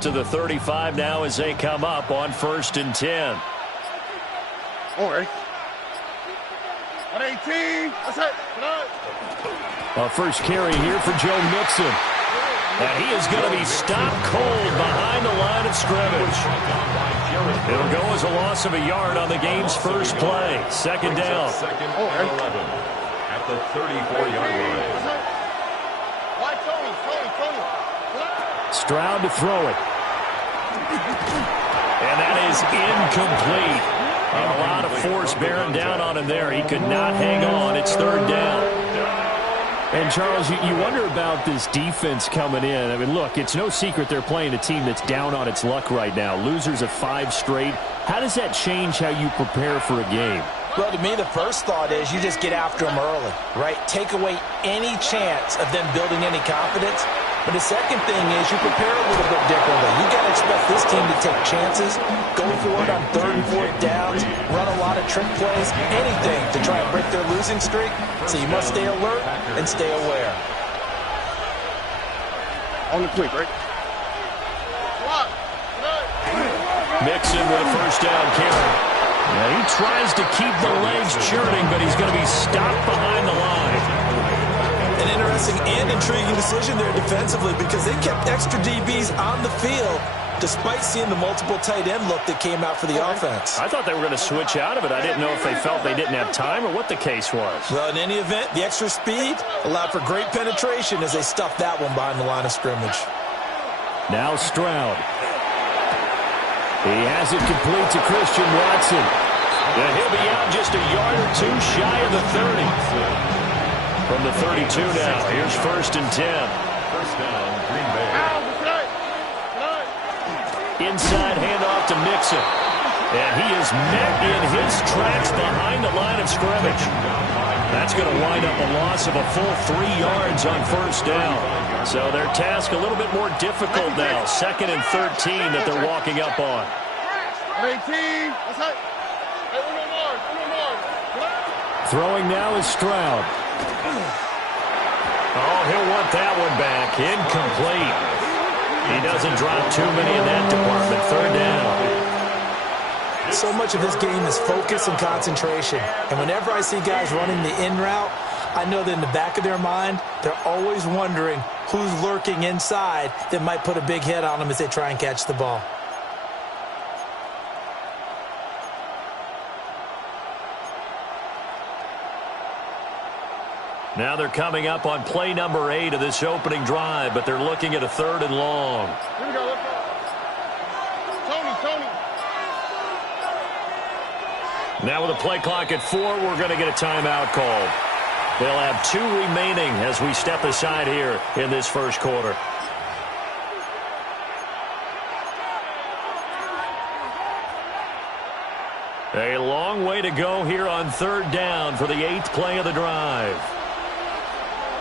out to the 35 now as they come up on 1st and 10. All right. 118. That's it. A first carry here for Joe Mixon. And he is going to be stopped cold behind the line of scrimmage. It'll go as a loss of a yard on the game's first play. 2nd down. Second and 11 at the 34-yard line. Stroud to throw it. And that is incomplete. A lot of force bearing down on him there. He could not hang on. It's 3rd down. And, Charles, you wonder about this defense coming in. I mean, look, it's no secret they're playing a team that's down on its luck right now. Losers of 5 straight. How does that change how you prepare for a game? Well, to me, the first thought is you just get after them early, right? Take away any chance of them building any confidence. But the second thing is you prepare a little bit differently. You got to expect this team to take chances, go for it on 3rd and 4th downs, run a lot of trick plays, anything to try and break their losing streak. So you must stay alert and stay aware. On the quick, right? Mixon with a first down carry. Now he tries to keep the legs churning, but he's going to be stopped behind the line. An interesting and intriguing decision there defensively because they kept extra DBs on the field despite seeing the multiple tight end look that came out for the offense. I thought they were going to switch out of it. I didn't know if they felt they didn't have time or what the case was. Well, in any event, the extra speed allowed for great penetration as they stuffed that one behind the line of scrimmage. Now Stroud. He has it complete to Christian Watson. And he'll be out just a yard or two shy of the 30. From the 32 now, here's 1st and 10. First down, Green Bay. Inside handoff to Mixon. And he is met in his tracks behind the line of scrimmage. That's going to wind up a loss of a full 3 yards on 1st down. So their task a little bit more difficult now. 2nd and 13 that they're walking up on. 18. That's it. Throwing now is Stroud. Oh, he'll want that one back. Incomplete. He doesn't drop too many in that department. 3rd down. So much of this game is focus and concentration. And whenever I see guys running the in route, I know that in the back of their mind, they're always wondering who's lurking inside that might put a big hit on them as they try and catch the ball. Now they're coming up on play number 8 of this opening drive, but they're looking at a 3rd and long. Here we go. Let's go. Tony. Now with a play clock at 4, we're going to get a timeout called. They'll have 2 remaining as we step aside here in this first quarter. A long way to go here on 3rd down for the 8th play of the drive.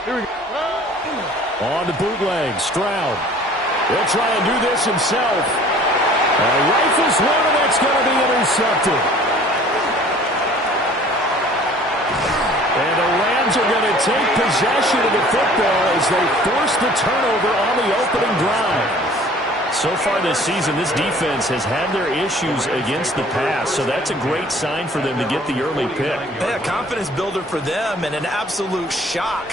Here we go. On the bootleg, Stroud. He'll try and do this himself. Rifles one, and that's going to be intercepted. And the Rams are going to take possession of the football as they force the turnover on the opening drive. So far this season, this defense has had their issues against the pass, so that's a great sign for them to get the early pick. Yeah, confidence builder for them and an absolute shock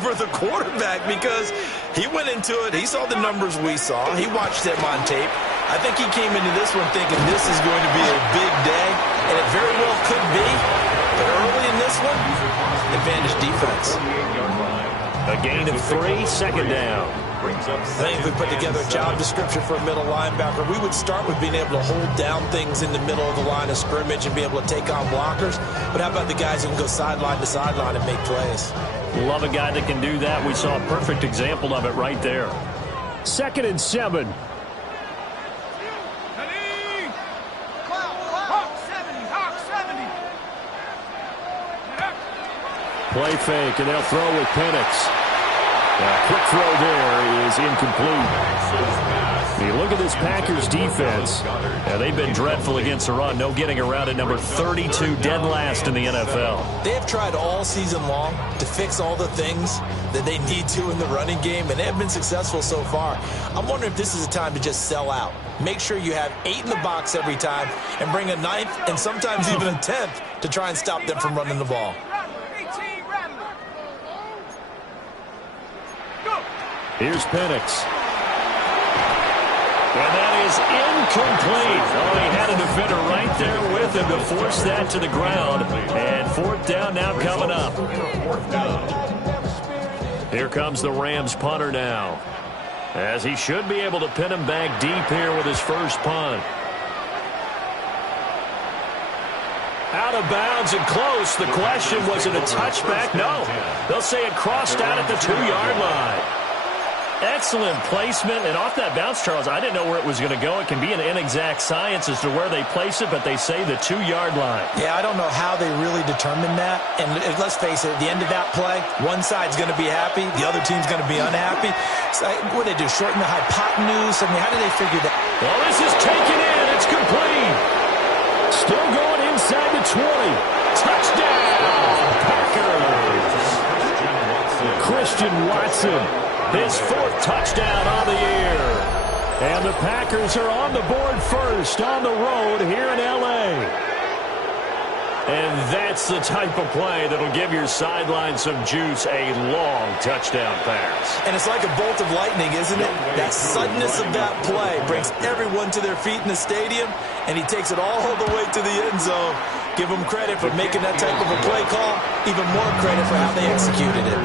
for the quarterback because he went into it. He saw the numbers we saw. He watched them on tape. I think he came into this one thinking this is going to be a big day, and it very well could be. But early in this one, advantage defense. A gain of 3, 2nd down. I think if we put together a job description for a middle linebacker, we would start with being able to hold down things in the middle of the line of scrimmage and be able to take on blockers. But how about the guys who can go sideline to sideline and make plays? Love a guy that can do that. We saw a perfect example of it right there. 2nd and 7. Play fake, and they'll throw with Penix. Quick throw there is incomplete. You look at this Packers defense. They've been dreadful against the run. No getting around it. Number 32, dead last in the NFL. They have tried all season long to fix all the things that they need to in the running game, and they have been successful so far. I'm wondering if this is a time to just sell out. Make sure you have 8 in the box every time and bring a 9th and sometimes even a 10th to try and stop them from running the ball. Here's Penix. And that is incomplete. Oh, he had a defender right there with him to force that to the ground. And 4th down now coming up. Here comes the Rams punter now, as he should be able to pin him back deep here with his first punt. Out of bounds and close. The question, was it a touchback? No. They'll say it crossed out at the 2-yard line. Excellent placement, and off that bounce, Charles, I didn't know where it was going to go. It can be an inexact science as to where they place it, but they say the 2-yard line. Yeah, I don't know how they really determined that. And let's face it, at the end of that play, one side's going to be happy, the other team's going to be unhappy. So what do they do, shorten the hypotenuse? I mean, how do they figure that? Well, this is taken in. It's complete. Still going inside the 20. Touchdown, Packers. Christian Watson. His 4th touchdown on the year. And the Packers are on the board first on the road here in L.A. And that's the type of play that'll give your sideline some juice, a long touchdown pass. And it's like a bolt of lightning, isn't it? That suddenness of that play brings everyone to their feet in the stadium, and he takes it all the way to the end zone. Give him credit for making that type of a play call. Even more credit for how they executed it.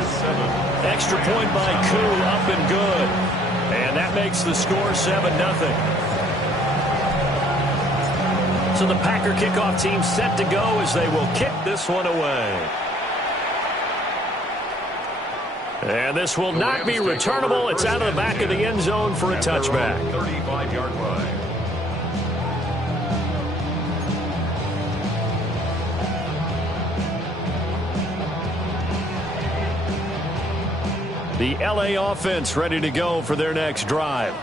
Extra point by Koo, up and good. And that makes the score 7-0. So the Packer kickoff team set to go as they will kick this one away. And this will not be returnable. It's out of the back of the end zone for a touchback. 35-yard line. The L.A. offense ready to go for their next drive.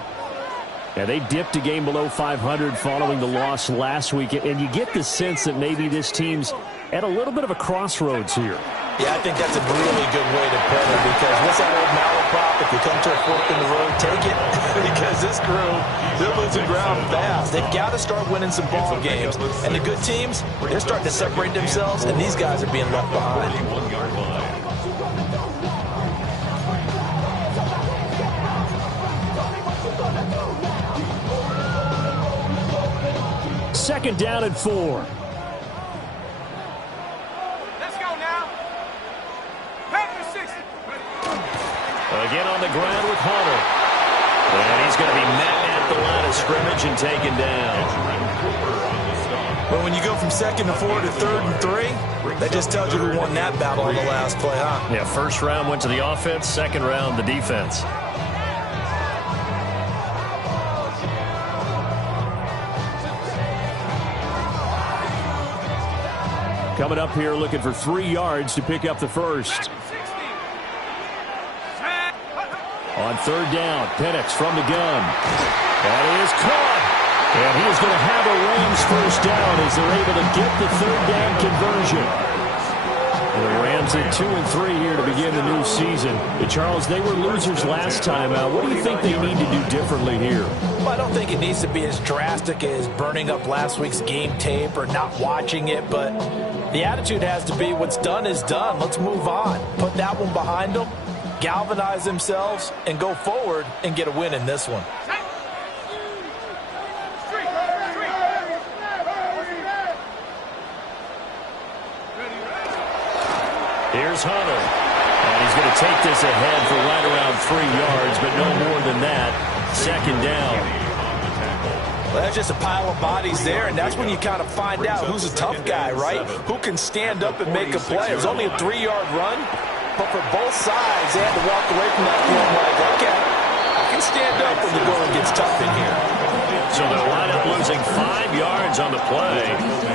Yeah, they dipped a game below 500 following the loss last week, and you get the sense that maybe this team's at a little bit of a crossroads here. Yeah, I think that's a really good way to put it, because what's that old malaprop? If you come to a fork in the road, take it. Because this crew, they're losing ground fast. They've got to start winning some ball games. And the good teams, they're starting to separate themselves, and these guys are being left behind. 31-yard line. Second down and 4. Let's go now. Packers 60. Again on the ground with Hunter. And he's going to be met at the line of scrimmage and taken down. But when you go from 2nd and 4 to 3rd and 3, that just tells you who won that battle on the last play, huh? Yeah, first round went to the offense, second round the defense. Coming up here looking for 3 yards to pick up the first. On 3rd down, Penix from the gun. That is caught. And he is going to have a Rams first down as they're able to get the 3rd down conversion. And the Rams at 2 and 3 here to begin the new season. And Charles, they were losers last time out. What do you think they need to do differently here? Well, I don't think it needs to be as drastic as burning up last week's game tape or not watching it, but the attitude has to be what's done is done. Let's move on. Put that one behind them, galvanize themselves, and go forward and get a win in this one. Here's Hunter. And he's going to take this ahead for right around 3 yards, but no more than that. 2nd down. Well, that's just a pile of bodies there, and that's when you kind of find out who's a tough guy, right? Who can stand up and make a play. It was only a 3-yard run, but for both sides, they had to walk away from that feeling like, okay, I can stand up when the going gets tough in here. So they'll line up losing 5 yards on the play,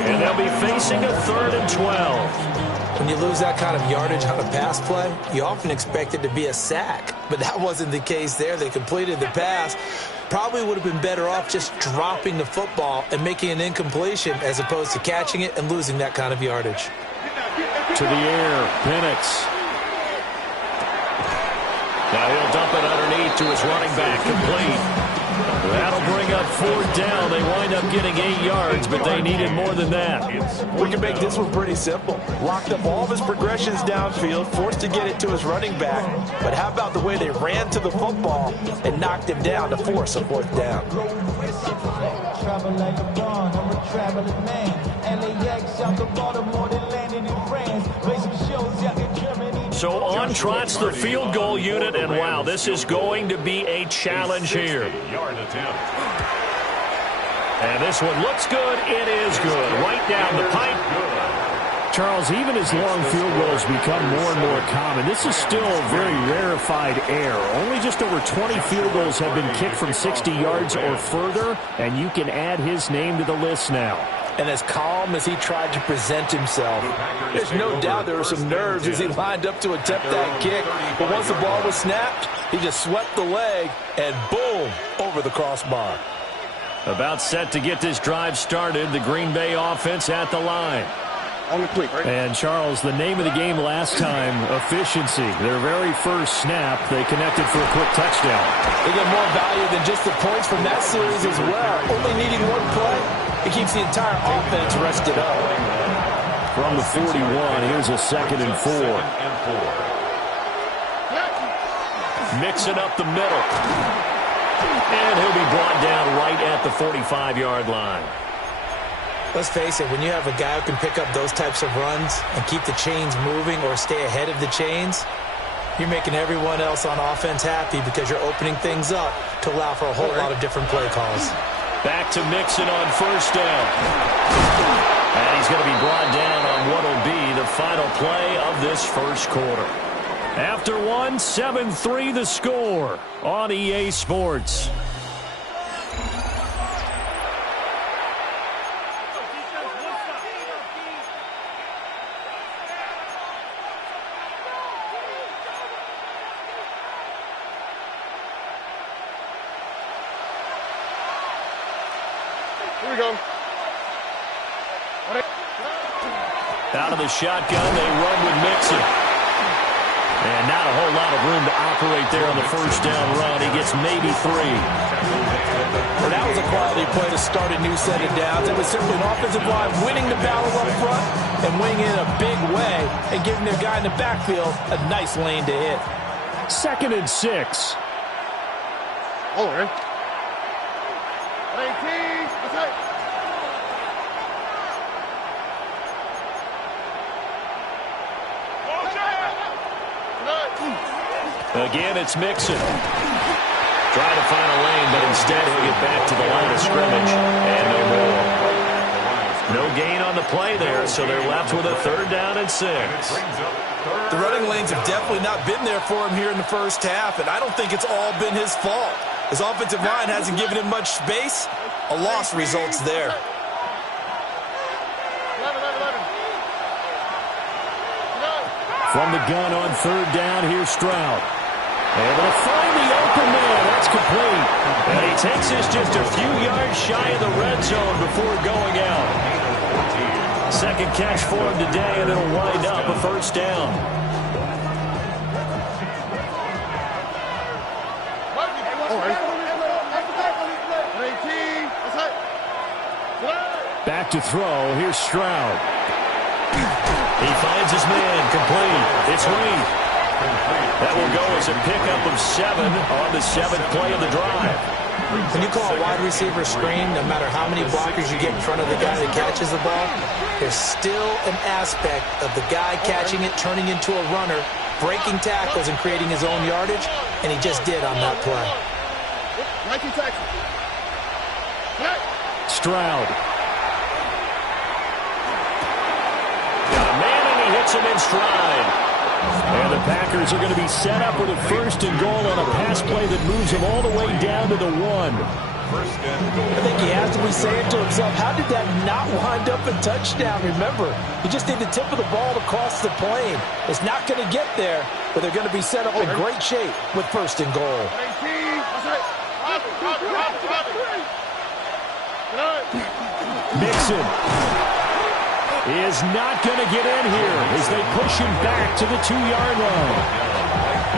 and they'll be facing a 3rd and 12. When you lose that kind of yardage on a pass play, you often expect it to be a sack. But that wasn't the case there. They completed the pass. Probably would have been better off just dropping the football and making an incompletion as opposed to catching it and losing that kind of yardage. To the air, Penix. Now he'll dump it underneath to his running back, complete. That'll bring up 4th down. They wind up getting 8 yards, but they needed more than that. We can make this one pretty simple. Locked up all of his progressions downfield, forced to get it to his running back. But how about the way they ran to the football and knocked him down to force a 4th down? So on trots the field goal unit, and wow, this is going to be a challenge here. And this one looks good. It is good. Right down the pipe. Charles, even as long field goals become more and more common, this is still very rarefied air. Only just over 20 field goals have been kicked from 60 yards or further, and you can add his name to the list now. And as calm as he tried to present himself, there's no doubt there were some nerves as he lined up to attempt that kick. But once the ball was snapped, he just swept the leg and boom, over the crossbar. About set to get this drive started, the Green Bay offense at the line. On the quick, right? And, Charles, the name of the game last time, efficiency. Their very first snap, they connected for a quick touchdown. They get more value than just the points from that series as well. Only needing one play, it keeps the entire offense rested up. From the 41, here's a 2nd and 4. Mixing up the middle. And he'll be brought down right at the 45-yard line. Let's face it, when you have a guy who can pick up those types of runs and keep the chains moving or stay ahead of the chains, you're making everyone else on offense happy because you're opening things up to allow for a whole lot of different play calls. Back to Mixon on 1st down. And he's going to be brought down on what will be the final play of this first quarter. After one, 7-3 the score on EA Sports. Here we go. Out of the shotgun, they run with Mixon. And not a whole lot of room to operate there on the 1st down run. He gets maybe 3. Well, that was a quality play to start a new set of downs. It was simply an offensive line winning the battle up front and winning it in a big way and giving their guy in the backfield a nice lane to hit. 2nd and 6. All right. 18. That's it. Again, it's Mixon. Trying to find a lane, but instead he'll get back to the line of scrimmage. And no more. No gain on the play there, so they're left with a 3rd down and 6. The running lanes have definitely not been there for him here in the first half, and I don't think it's all been his fault. His offensive line hasn't given him much space. A loss results there. 11. From the gun on 3rd down, here's Stroud. Able to find the open man. That's complete. And he takes this just a few yards shy of the red zone before going out. 2nd catch for him today, and it'll wind up a 1st down. Back to throw. Here's Stroud. He finds his man. Complete. It's Reed. That will go as a pickup of 7 on the 7th play of the drive. When you call a wide receiver screen, no matter how many blockers you get in front of the guy that catches the ball, there's still an aspect of the guy catching it, turning into a runner, breaking tackles and creating his own yardage, and he just did on that play. Stroud. Got a man, and he hits him in stride. And the Packers are going to be set up with a 1st and goal on a pass play that moves them all the way down to the 1. first and goal. I think he has to be saying to himself, how did that not wind up a touchdown? Remember, you just need the tip of the ball to cross the plane. It's not going to get there, but they're going to be set up in great shape with first and goal. Mixon is not going to get in here as they push him back to the 2-yard line.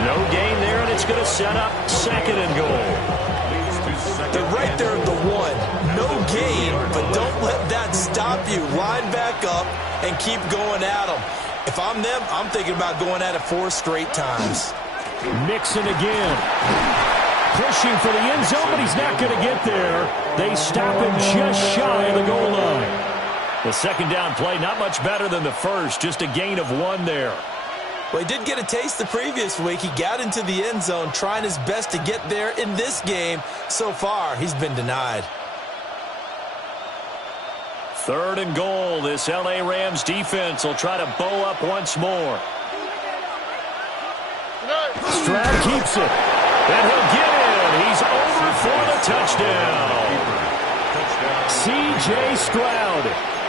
No gain there, and it's going to set up second and goal. They're right there at the 1. No gain, but don't let that stop you. Line back up and keep going at them. If I'm them, I'm thinking about going at it 4 straight times. Mixon again. Pushing for the end zone, but he's not going to get there. They stop him just shy of the goal line. The second down play, not much better than the first, just a gain of 1 there. Well, he did get a taste the previous week. He got into the end zone, trying his best to get there in this game. So far, he's been denied. Third and goal. This L.A. Rams defense will try to bow up once more. Stroud keeps it. And he'll get in. He's over for the touchdown. C.J. Stroud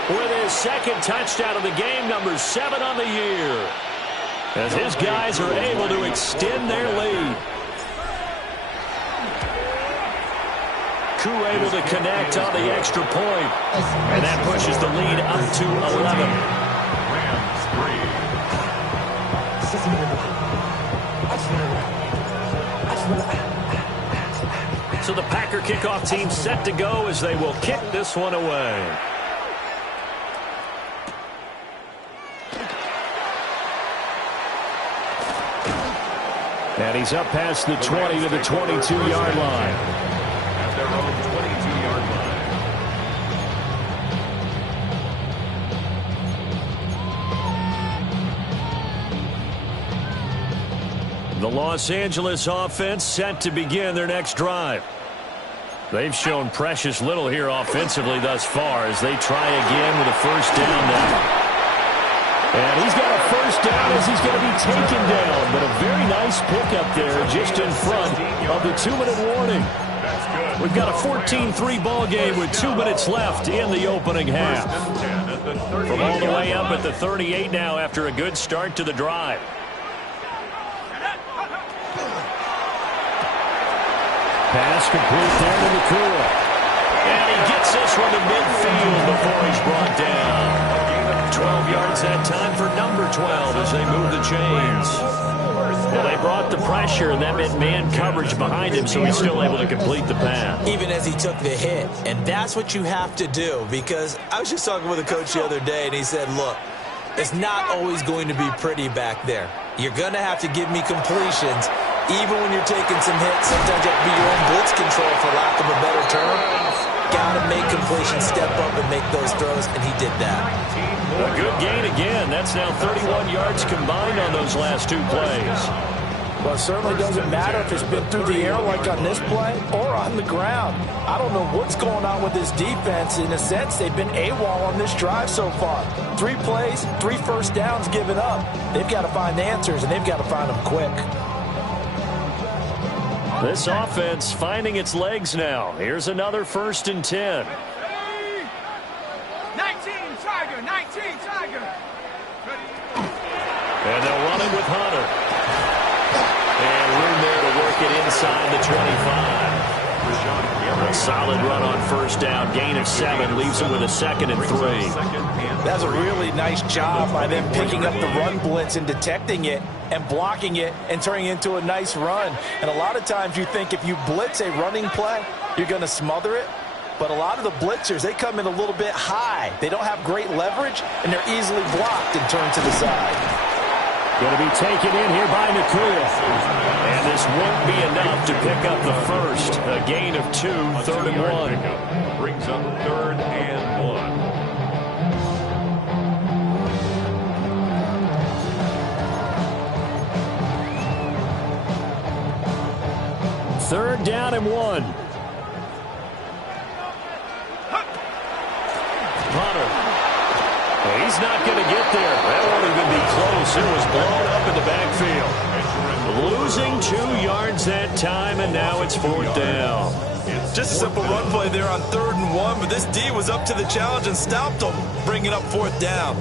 with his second touchdown of the game, number 7 on the year, as his guys are able to extend their lead. Koo able to connect on the extra point, and that pushes the lead up to 11. So the Packer kickoff team set to go as they will kick this one away. And he's up past the 20 to the 22-yard line. At their own 22-yard line. The Los Angeles offense set to begin their next drive. They've shown precious little here offensively thus far as they try again with a first down now. And he's got a first down as he's going to be taken down. But a very nice pickup there just in front of the 2-minute warning. We've got a 14-3 ball game with 2 minutes left in the opening half. From all the way up at the 38 now after a good start to the drive. Pass complete there to Nakua. And he gets this one to midfield before he's brought down. 12 yards that time for number 12 as they move the chains. Well, they brought the pressure, and that meant man coverage behind him, so he's still able to complete the pass. Even as he took the hit. And that's what you have to do, because I was just talking with a coach the other day, and he said, look, it's not always going to be pretty back there. You're going to have to give me completions. Even when you're taking some hits, sometimes you have to be your own blitz control, for lack of a better term. Got to make completions, step up and make those throws, and he did that. A good gain again. That's now 31 yards combined on those last 2 plays. Well, it certainly doesn't matter if it's been through the air like on this play or on the ground. I don't know what's going on with this defense. In a sense, they've been AWOL on this drive so far. 3 plays, 3 first downs given up. They've got to find answers, and they've got to find them quick. This offense finding its legs now. Here's another 1st and 10. 19 Tiger, 19 Tiger. And they'll run it with Hunter. And room there to work it inside the 25. A solid run on first down. Gain of 7 leaves them with a 2nd and 3. That's a really nice job by them picking up the run blitz and detecting it and blocking it and turning it into a nice run. And a lot of times you think if you blitz a running play, you're going to smother it. But a lot of the blitzers, they come in a little bit high. They don't have great leverage, and they're easily blocked and turned to the side. Going to be taken in here by Nakua. And this won't be enough to pick up the first. A gain of 2, 3rd and 1. Brings up 3rd and 1. 3rd down and 1. Hunter. He's not going to get there. That won't even be close. It was blown up in the backfield. Losing 2 yards that time, and now it's 4th down. Just a simple run play there on 3rd and 1, but this D was up to the challenge and stopped them, bringing up 4th down.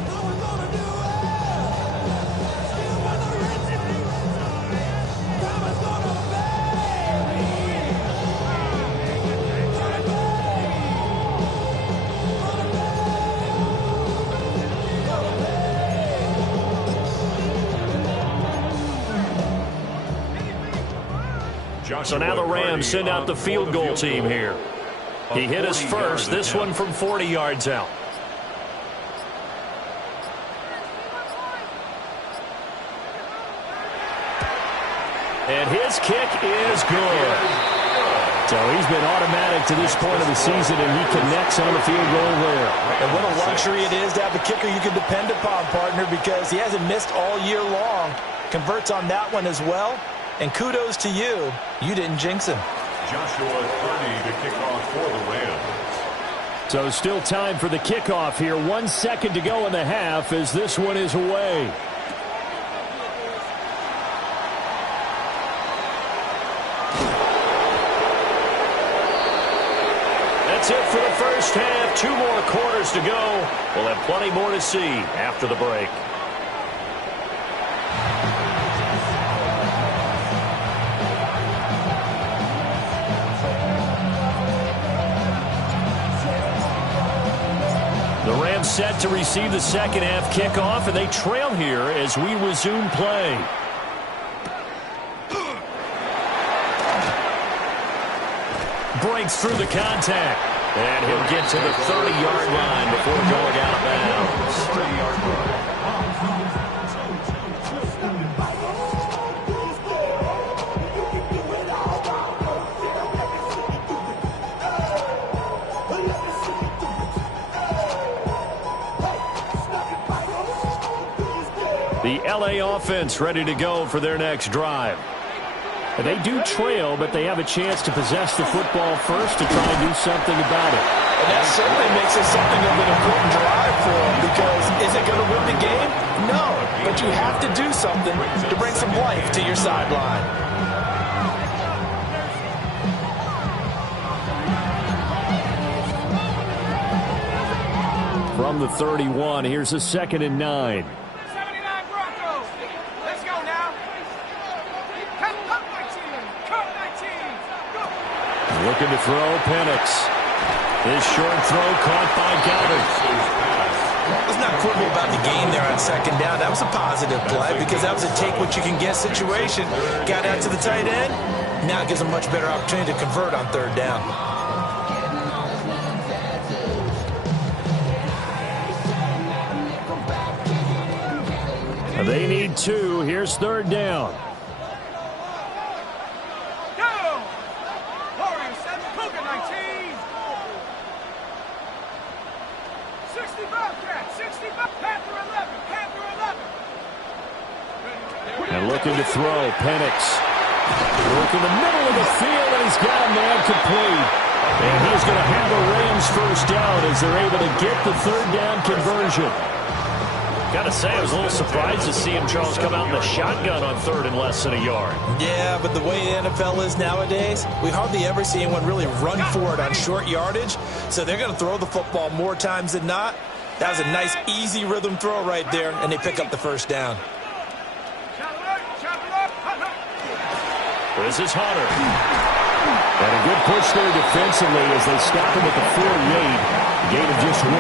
So now the Rams send out the field goal team here. He hit his first, this one from 40 yards out. And his kick is good. So he's been automatic to this point of the season, and he connects on the field goal there. And what a luxury it is to have a kicker you can depend upon, partner, because he hasn't missed all year long. Converts on that one as well. And kudos to you. You didn't jinx him. Joshua 30 to kick off for the Rams. So still time for the kickoff here. 1 second to go in the half as this one is away. That's it for the first half. 2 more quarters to go. We'll have plenty more to see after the break. The Rams set to receive the second half kickoff, and they trail here as we resume play. Breaks through the contact, and he'll get to the 30-yard line before going out of bounds. 30-yard line. The L.A. offense ready to go for their next drive. They do trail, but they have a chance to possess the football first to try and do something about it. And that certainly makes it something of an important drive for them, because is it going to win the game? No, but you have to do something to bring some life to your sideline. From the 31, here's a 2nd and 9. Looking to throw, Penix. His short throw caught by Goddard. Let's not quibble about the game there on 2nd down. That was a positive play because that was a take-what-you-can-get situation. Got out to the tight end. Now it gives them a much better opportunity to convert on 3rd down. They need 2. Here's 3rd down. And looking to throw, Penix. Look in the middle of the field, and he's got a man complete. And he's going to have the Rams first down as they're able to get the 3rd down conversion. Got to say, I was a little surprised to see him, Charles, come out in the shotgun on 3rd and less than a yard. Yeah, but the way the NFL is nowadays, we hardly ever see anyone really run for it on short yardage. So they're going to throw the football more times than not. That was a nice, easy rhythm throw right there, and they pick up the first down. This is Hunter. And a good push there defensively as they stop him at the 48. Gain of just 1.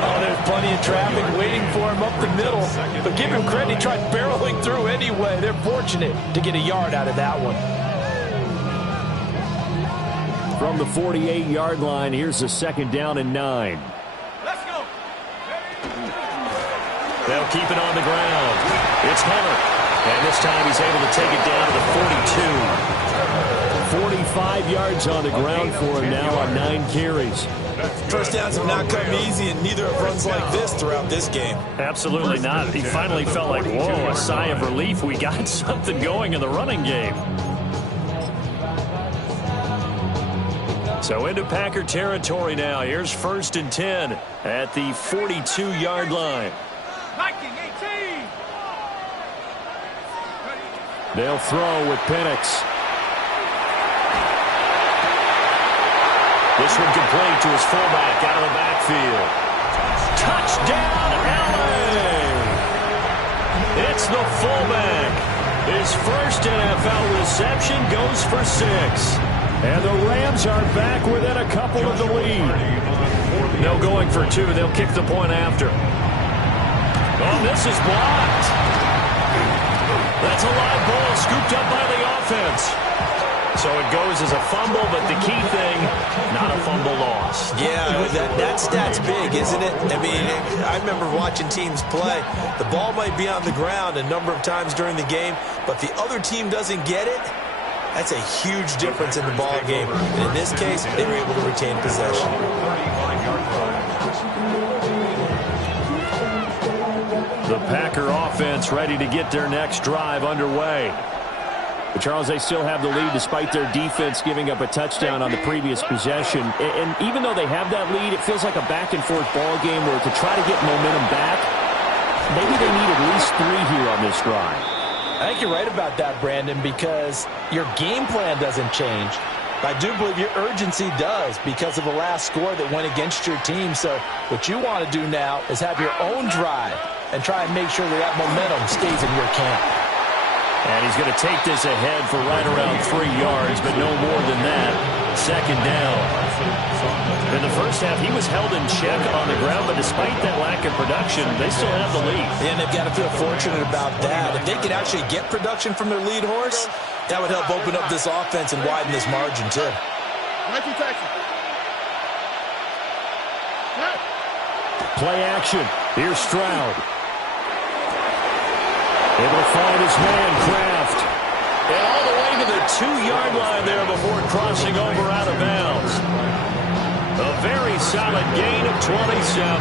Oh, there's plenty of traffic waiting for him up the middle. But give him credit, he tried barreling through anyway. They're fortunate to get a yard out of that one. From the 48-yard line, here's a 2nd down and 9. Let's go. They'll keep it on the ground. It's Hunter. And this time he's able to take it down to the 42. 45 yards on the ground for him now on 9 carries. First downs have not come easy, and neither have runs like this throughout this game. Absolutely not. He finally felt like, whoa, a sigh of relief. We got something going in the running game. So into Packer territory now. Here's 1st and 10 at the 42-yard line. Viking 18. They'll throw with Penix. This one complete to his fullback out of the backfield. Touchdown, LA! It's the fullback. His first NFL reception goes for 6. And the Rams are back within a couple of the lead. No going for 2. They'll kick the point after. Oh, this is blocked. That's a live ball scooped up by the offense. So it goes as a fumble, but the key thing, not a fumble loss. Yeah, that stat's big, isn't it? I mean, I remember watching teams play. The ball might be on the ground a number of times during the game, but the other team doesn't get it. That's a huge difference in the ball game. And in this case, they were able to retain possession. The Packer offense ready to get their next drive underway. But Charles, they still have the lead despite their defense giving up a touchdown on the previous possession. And even though they have that lead, it feels like a back-and-forth ball game where to try to get momentum back, maybe they need at least 3 here on this drive. I think you're right about that, Brandon, because your game plan doesn't change. I do believe your urgency does because of the last score that went against your team. So what you want to do now is have your own drive and try and make sure that momentum stays in your camp. And he's going to take this ahead for right around 3 yards, but no more than that. Second down. In the first half, he was held in check on the ground, but despite that lack of production, they still have the lead. And they've got to feel fortunate about that. If they could actually get production from their lead horse, that would help open up this offense and widen this margin, too. Play action. Here's Stroud. Able to find his man, Kraft. And all the way to the 2-yard line there before crossing over out of bounds. A very solid gain of 27.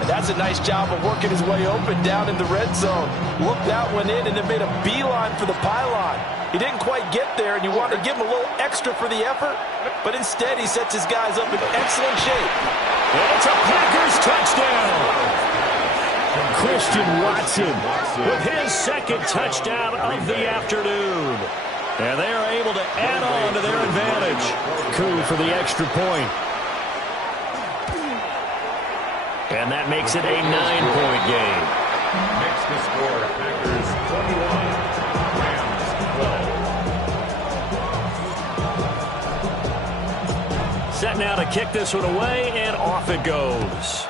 And that's a nice job of working his way open down in the red zone. Looked out, went in, and then made a beeline for the pylon. He didn't quite get there, and you want to give him a little extra for the effort. But instead, he sets his guys up in excellent shape. And it's a Packers touchdown. Christian Watson with his second touchdown of the afternoon. And they are able to add on to their advantage. Coup for the extra point. And that makes it a 9-point game. Next to score, Packers 21, Rams 12. Set now to kick this one away, and off it goes.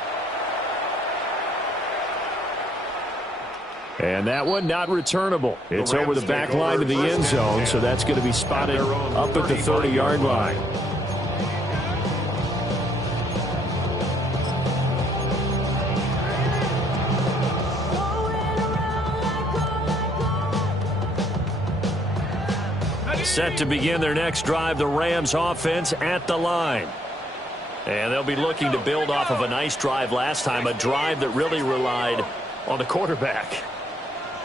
And that one not returnable. It's over the back line to the end zone, so that's going to be spotted up at the 30-yard line. Set to begin their next drive, the Rams offense at the line. And they'll be looking to build off of a nice drive last time, a drive that really relied on the quarterback.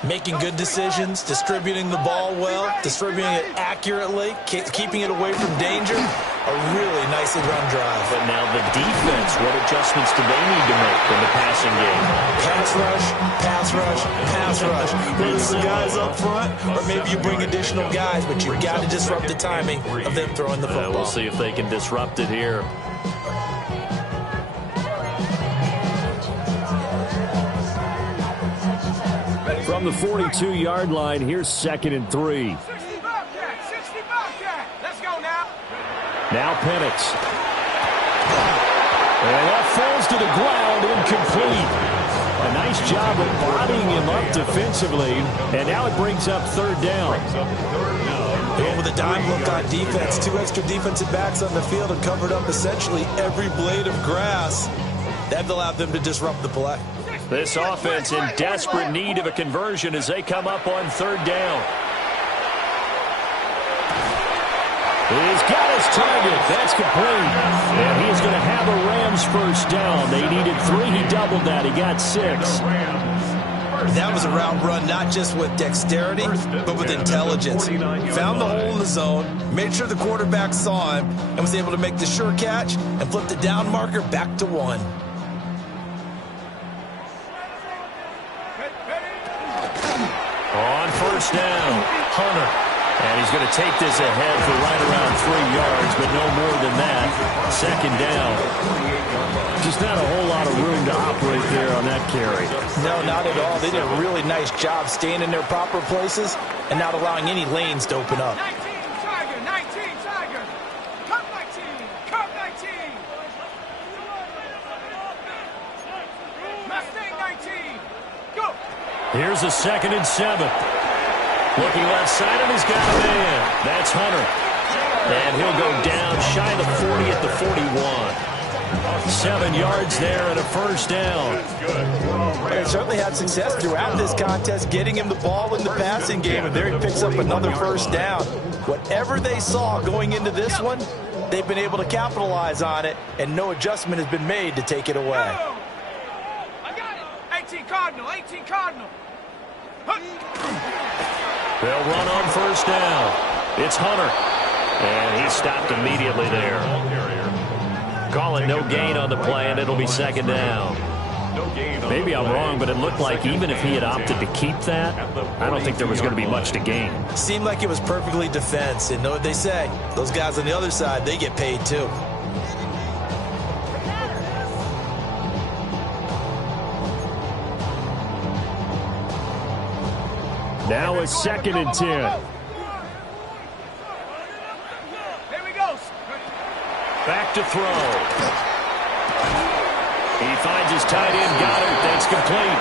Making good decisions, distributing the ball well, distributing it accurately, keeping it away from danger. A really nicely run drive. But now the defense, what adjustments do they need to make in the passing game? Pass rush, pass rush, pass rush. Whether it's the guys up front or maybe you bring additional guys, but you've got to disrupt the timing of them throwing the football. We'll see if they can disrupt it here. From the 42-yard line, here's 2nd and 3. 60 Bobcat, 60 Bobcat. Let's go now. Now Penix. And that falls to the ground, incomplete. A nice job of bodying him up defensively, and now it brings up 3rd down. And with a dime look on defense, 2 extra defensive backs on the field and covered up essentially every blade of grass. That allowed them to disrupt the play. This offense in desperate need of a conversion as they come up on 3rd down. He's got his target. That's complete. And he is going to have a Rams first down. They needed 3. He doubled that. He got 6. That was a route run not just with dexterity, but with intelligence. Found the hole in the zone, made sure the quarterback saw him, and was able to make the sure catch and flip the down marker back to 1. On first down, Hunter. And he's going to take this ahead for right around yards, but no more than that. Second down. Just not a whole lot of room to operate there on that carry. No, not at all. They did a really nice job staying in their proper places and not allowing any lanes to open up. 19, Tiger, 19, Tiger. Come 19, come 19. Mustang 19. Go. Here's a 2nd and 7. Looking left side, and he's got a man. That's Hunter. And he'll go down shy of the 40 at the 41. 7 yards there and a first down. They certainly had success throughout this contest, getting him the ball in the passing game, and there he picks up another first down. Whatever they saw going into this one, they've been able to capitalize on it, and no adjustment has been made to take it away. I got it. 18 Cardinal, 18 Cardinal. They'll run on first down. It's Hunter. And he's stopped immediately there. Call it no gain on the play, and it'll be 2nd down. Maybe I'm wrong, but it looked like even if he had opted to keep that, I don't think there was going to be much to gain. Seemed like it was perfectly defense, and know what they say. Those guys on the other side, they get paid too. Now it's 2nd and 10. Here we go. Back to throw. He finds his tight end, Goddard. That's complete.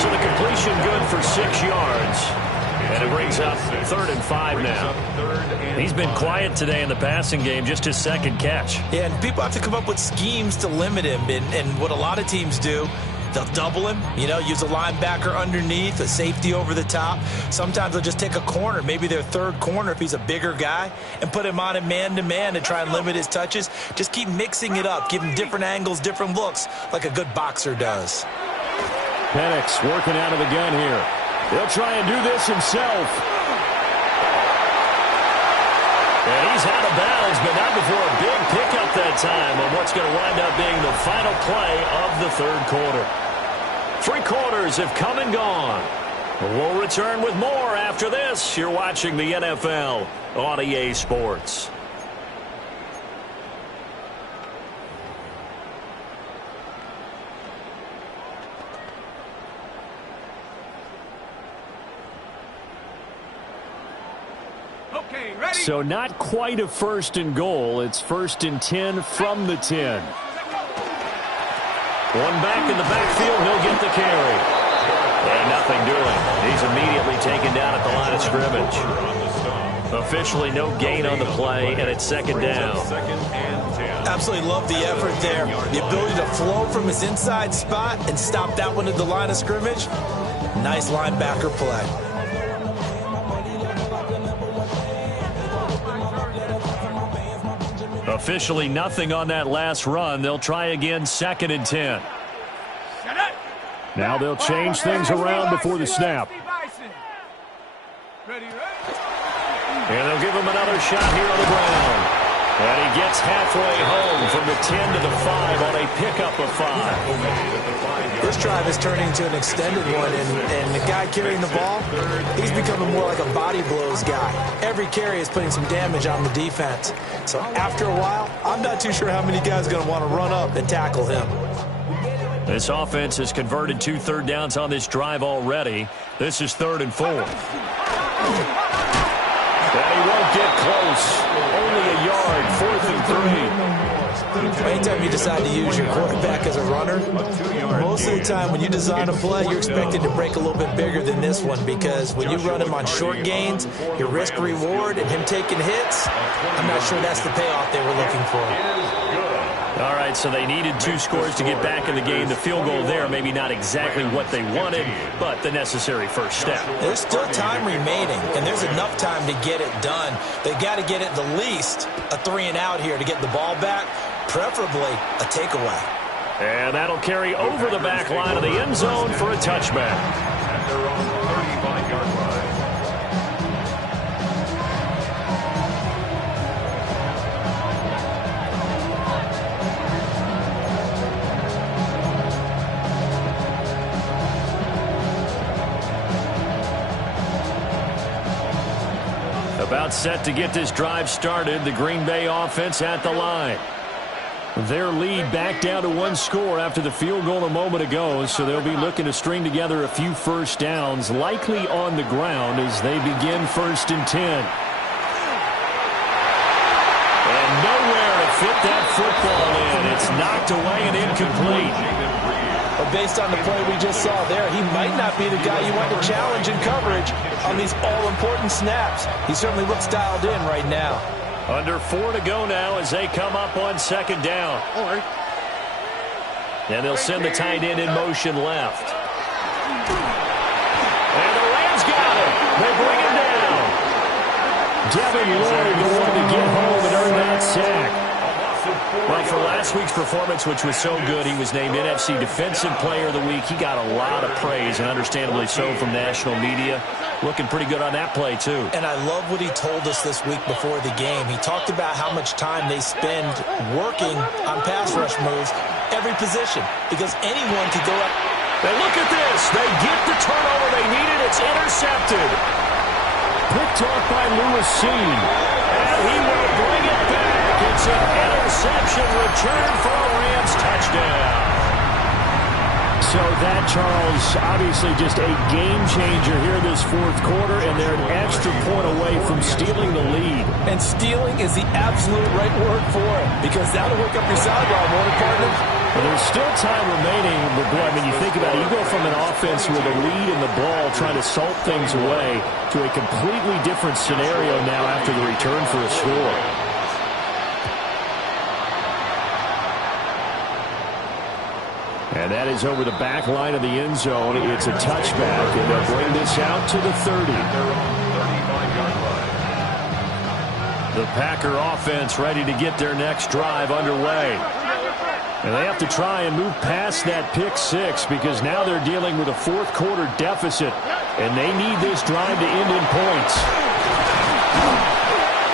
So the completion good for 6 yards. And it brings up 3rd and 5 now. He's been quiet today in the passing game, just his 2nd catch. Yeah, and people have to come up with schemes to limit him. And what a lot of teams do, they'll double him, use a linebacker underneath, a safety over the top. Sometimes they'll just take a corner, maybe their 3rd corner if he's a bigger guy, and put him on a man-to-man to try and limit his touches. Just keep mixing it up, give him different angles, different looks, like a good boxer does. Penix working out of the gun here. He'll try and do this himself. And he's out of bounds, but not before a big pickup that time on what's going to wind up being the final play of the 3rd quarter. 3 quarters have come and gone. We'll return with more after this. You're watching the NFL on EA Sports. Okay, ready? So not quite a 1st and goal. It's 1st and 10 from the 10. One back in the backfield. He'll get the carry. And nothing doing. He's immediately taken down at the line of scrimmage. Officially no gain on the play, and it's 2nd down. Absolutely love the effort there. The ability to flow from his inside spot and stop that one at the line of scrimmage. Nice linebacker play. Officially nothing on that last run. They'll try again, 2nd and 10. Now they'll change things around before the snap. And they'll give him another shot here on the ground. And he gets halfway home from the 10 to the 5 on a pickup of 5. This drive is turning into an extended one, and the guy carrying the ball, he's becoming more like a body blows guy. Every carry is putting some damage on the defense. So after a while, I'm not too sure how many guys are going to want to run up and tackle him. This offense has converted 2 third downs on this drive already. This is 3rd and 4. And he won't get close. Only a yard, 4th and 3. Anytime you decide to use your quarterback as a runner, most of the time when you design a play, you're expected to break a little bit bigger than this one, because when you run him on short gains, your risk-reward and him taking hits, I'm not sure that's the payoff they were looking for. All right, so they needed 2 scores to get back in the game. The field goal there, maybe not exactly what they wanted, but the necessary first step. There's still time remaining, and there's enough time to get it done. They got to get at the least a 3 and out here to get the ball back, preferably a takeaway. And that'll carry over the back line of the end zone for a touchback. At their own 35-yard line. About timeout set to get this drive started. The Green Bay offense at the line. Their lead back down to one score after the field goal a moment ago, so they'll be looking to string together a few first downs, likely on the ground as they begin 1st and 10. And nowhere to fit that football in. It's knocked away and incomplete. But based on the play we just saw there, he might not be the guy you want to challenge in coverage on these all-important snaps. He certainly looks dialed in right now. Under 4 to go now as they come up on 2nd down. And they'll send the tight end in motion left. And the Rams got him. They bring him down. Devin Lloyd, the one to get home and earn that sack. Well, for last week's performance, which was so good, he was named NFC Defensive Player of the Week. He got a lot of praise, and understandably so, from national media. Looking pretty good on that play, too. And I love what he told us this week before the game. He talked about how much time they spend working on pass rush moves, every position, because anyone could go up. And look at this. They get the turnover they needed. It's intercepted. Picked off by Lewis Seen. And he will bring it back. It's an interception return for a Rams touchdown. So that, Charles, obviously just a game changer here this 4th quarter, and they're an extra point away from stealing the lead. And stealing is the absolute right word for it, because that'll wake up your sideline, won't it, partner? Well, there's still time remaining, but boy, I mean, you think about it, you go from an offense with a lead in the ball trying to salt things away to a completely different scenario now after the return for a score. And that is over the back line of the end zone. It's a touchback, and they'll bring this out to the 30. The Packer offense ready to get their next drive underway. And they have to try and move past that pick 6 because now they're dealing with a 4th quarter deficit, and they need this drive to end in points.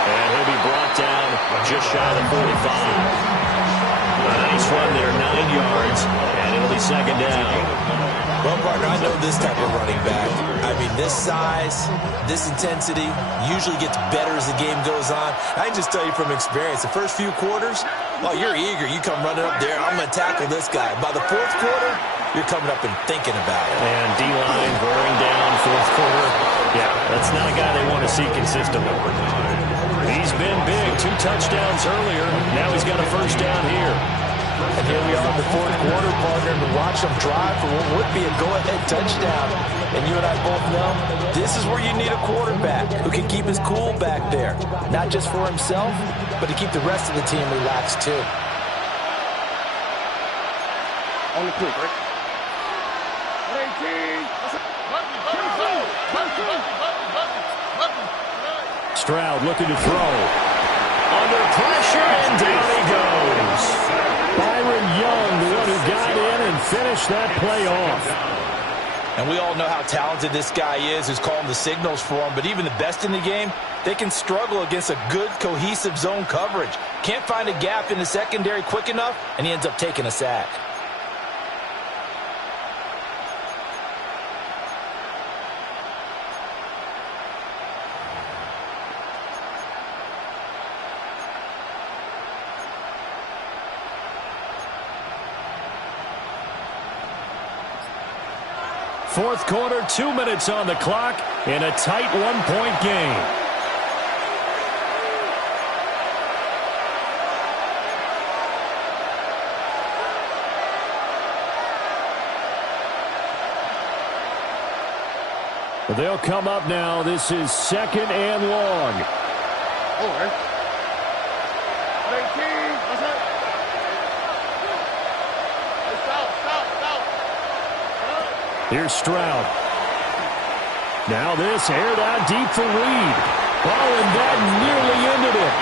And he'll be brought down just shy of the 45. A nice run there, 9 yards, and it'll be 2nd down. Well, partner, I know this type of running back. I mean, this size, this intensity usually gets better as the game goes on. I can just tell you from experience, the first few quarters, oh, you're eager. You come running up there, I'm going to tackle this guy. By the 4th quarter, you're coming up and thinking about it. And D-line wearing down 4th quarter. Yeah, that's not a guy they want to see consistently. He's been big, 2 touchdowns earlier. Now he's got a 1st down here. And here we are in the 4th quarter, partner, to watch them drive for what would be a go-ahead touchdown. And you and I both know this is where you need a quarterback who can keep his cool back there. Not just for himself, but to keep the rest of the team relaxed, too. On the quick, right? 18. Stroud looking to throw. Under pressure, and down he goes. Byron Young, the one who got in and finished that play off. And we all know how talented this guy is who's calling the signals for him, but even the best in the game, they can struggle against a good, cohesive zone coverage. Can't find a gap in the secondary quick enough, and he ends up taking a sack. Fourth quarter, 2 minutes on the clock in a tight 1-point game. They'll come up now. This is 2nd and long. All right. 18. That's it. Hey, stop. Here's Stroud. Now this aired out deep for Reed. Oh, and that nearly ended it.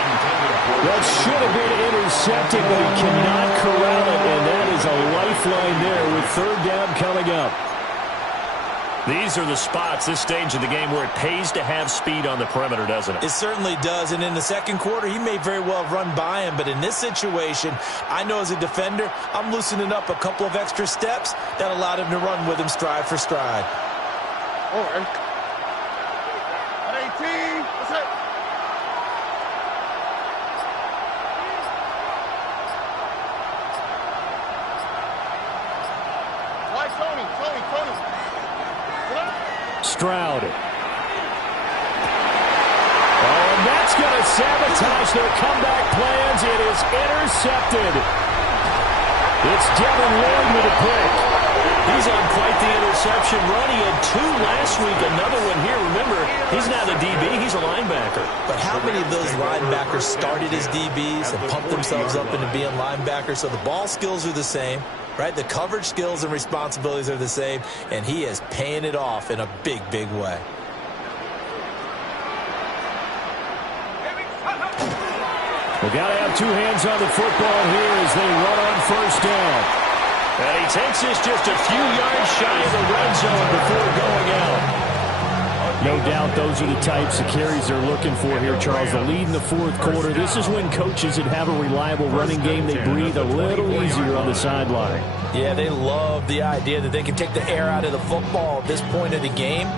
That should have been intercepted, but he cannot corral it, and that is a lifeline there with 3rd down coming up. These are the spots, this stage of the game, where it pays to have speed on the perimeter, doesn't it? It certainly does, and in the 2nd quarter, he may very well have run by him, but in this situation, I know as a defender, I'm loosening up a couple of extra steps that allowed him to run with him stride for stride. All right. 18. That's it. Stroud. Oh, and that's going to sabotage their comeback plans. It is intercepted. It's Devin Lloyd with a pick. He's on quite the interception run. He had 2 last week, another one here. Remember, he's not a DB, he's a linebacker. But how many of those linebackers started as DBs and pumped themselves up into being linebackers? So the ball skills are the same, right? The coverage skills and responsibilities are the same, and he is paying it off in a big, big way. We've got to have 2 hands on the football here as they run on first down. And he takes this just a few yards shy of the red zone before going out. No doubt those are the types of carries they're looking for here, Charles. The lead in the fourth quarter. This is when coaches that have a reliable running game, they breathe a little easier on the sideline. Yeah, they love the idea that they can take the air out of the football at this point of the game.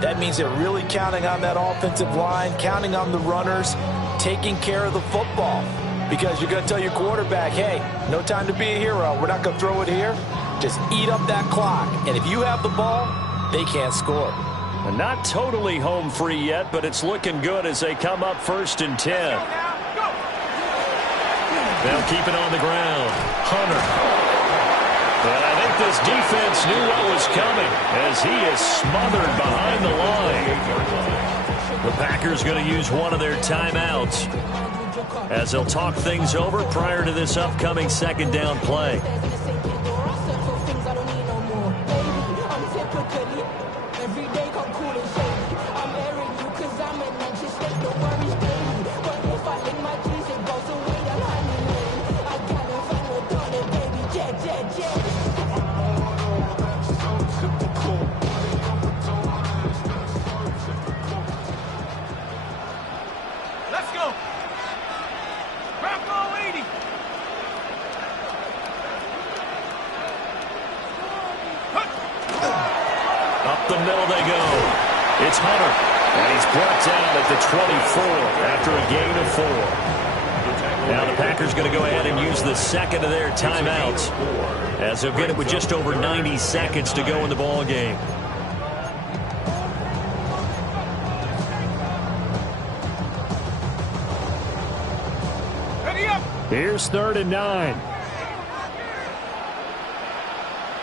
That means they're really counting on that offensive line, counting on the runners, taking care of the football. Because you're going to tell your quarterback, hey, no time to be a hero. We're not going to throw it here. Just eat up that clock. And if you have the ball, they can't score. And not totally home free yet, but it's looking good as they come up 1st and 10. They'll keep it on the ground. Hunter. And I think this defense knew what was coming as he is smothered behind the line. The Packers going to use one of their timeouts as they'll talk things over prior to this upcoming 2nd down play. The middle they go. It's Hunter. And he's brought down at the 24 after a gain of 4. Now the Packers going to go ahead and use the 2nd of their timeouts as they'll get it with just over 90 seconds to go in the ball game. Ready up. Here's 3rd and 9.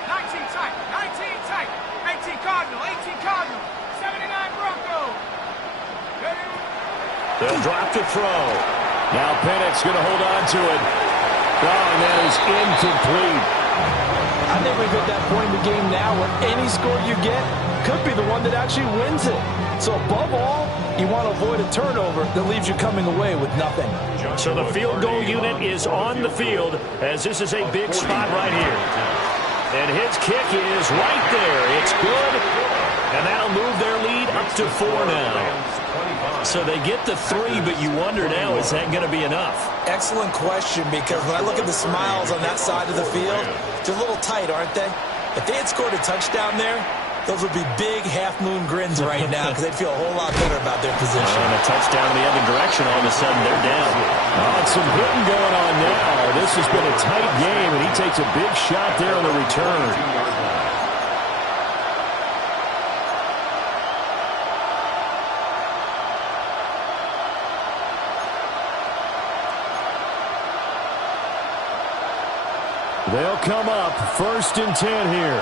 19 tight. 19 tight. 18 Cardinal. 18 Cardinal. 79 Bronco. Ready? They'll drop to throw. Now Pennett's going to hold on to it. Oh, and that is incomplete. I think we've hit that point in the game now where any score you get could be the one that actually wins it. So above all, you want to avoid a turnover that leaves you coming away with nothing. So the field goal unit is on the field as this is a big spot right here. And his kick is right there. It's good. And that'll move their lead up to 4 now. So they get the 3, but you wonder now, is that going to be enough? Excellent question, because when I look at the smiles on that side of the field, they're a little tight, aren't they? If they had scored a touchdown there, those would be big half-moon grins right now because they'd feel a whole lot better about their position. And a touchdown in the other direction, all of a sudden they're down. Oh, some hitting going on now. This has been a tight game, and he takes a big shot there on the return. They'll come up 1st and 10 here.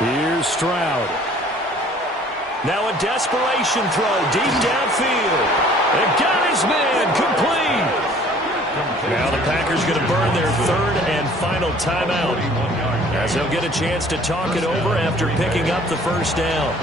Here's Stroud. Now a desperation throw deep downfield. And got his man complete. Now the Packers going to burn their 3rd and final timeout as they'll get a chance to talk it over after picking up the 1st down.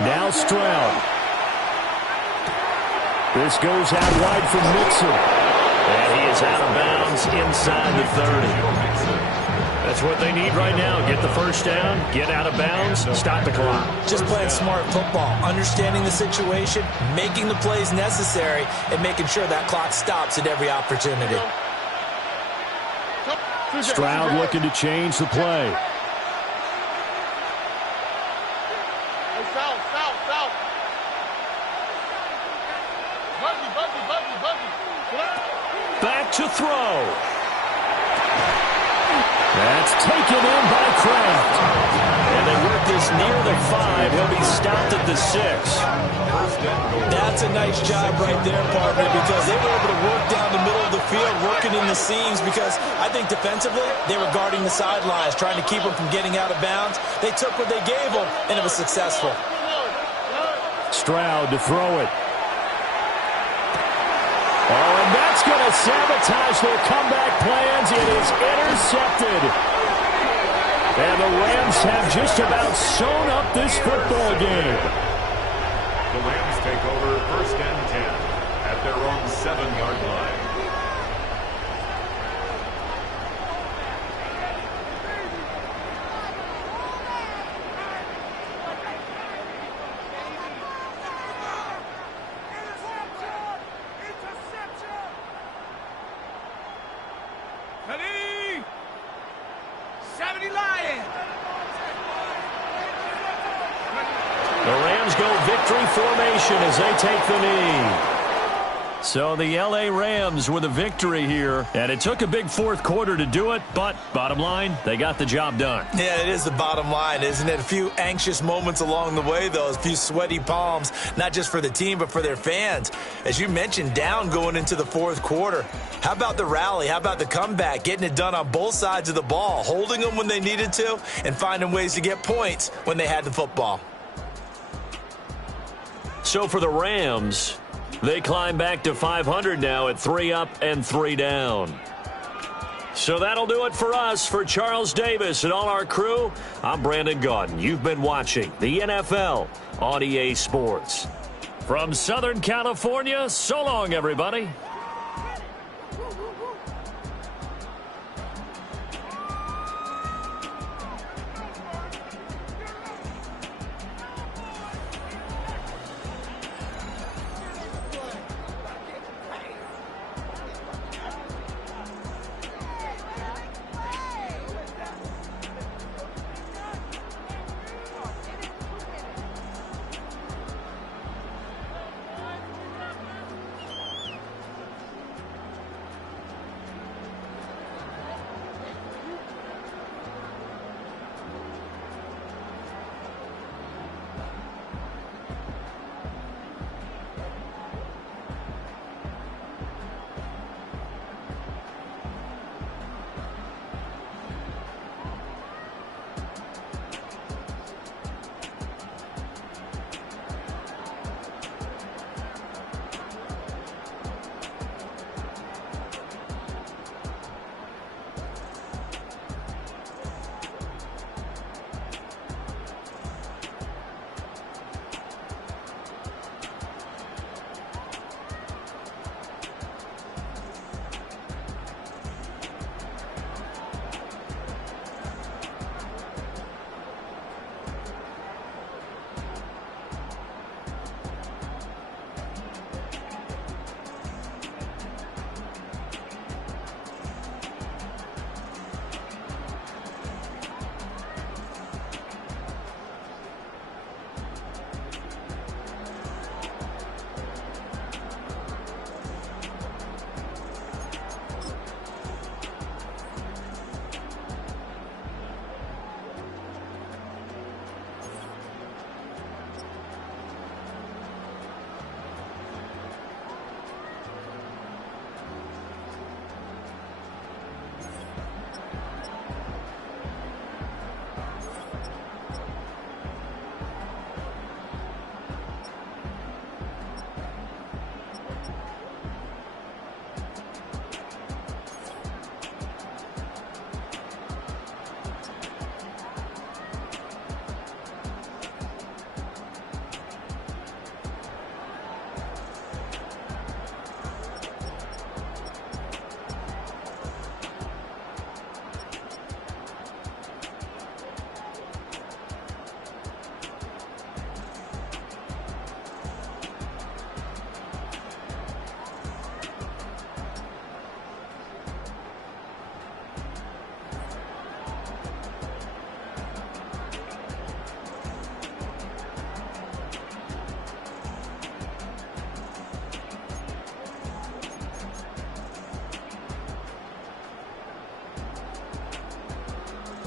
Now Stroud. This goes out wide from Mixon. And he is is out of bounds inside the 30. That's what they need right now. Get the first down, get out of bounds, stop the clock. Just playing smart football, understanding the situation, making the plays necessary, and making sure that clock stops at every opportunity. Stroud looking to change the play. South. Buggy. Back to throw. That's taken in by Kraft. And they work this near the 5. He'll be stopped at the 6. That's a nice job right there, partner, because they were able to work down the middle of the field, working in the seams, because I think defensively they were guarding the sidelines, trying to keep them from getting out of bounds. They took what they gave them, and it was successful. Stroud to throw it. Oh, and that's going to sabotage their comeback plans. It is intercepted. And the Rams have just about sewn up this football game. The Rams take over 1st and 10 at their own 7-yard line. Ready? 70 Lions. The Rams go victory formation as they take the knee. So the L.A. Rams with a victory here. And it took a big 4th quarter to do it, but bottom line, they got the job done. Yeah, it is the bottom line, isn't it? A few anxious moments along the way, though. A few sweaty palms, not just for the team, but for their fans. As you mentioned, down going into the 4th quarter. How about the rally? How about the comeback? Getting it done on both sides of the ball, holding them when they needed to, and finding ways to get points when they had the football. So for the Rams, they climb back to 500 now at 3 up and 3 down. So that'll do it for us. For Charles Davis and all our crew, I'm Brandon Gaudin. You've been watching the NFL on EA Sports. From Southern California, so long, everybody.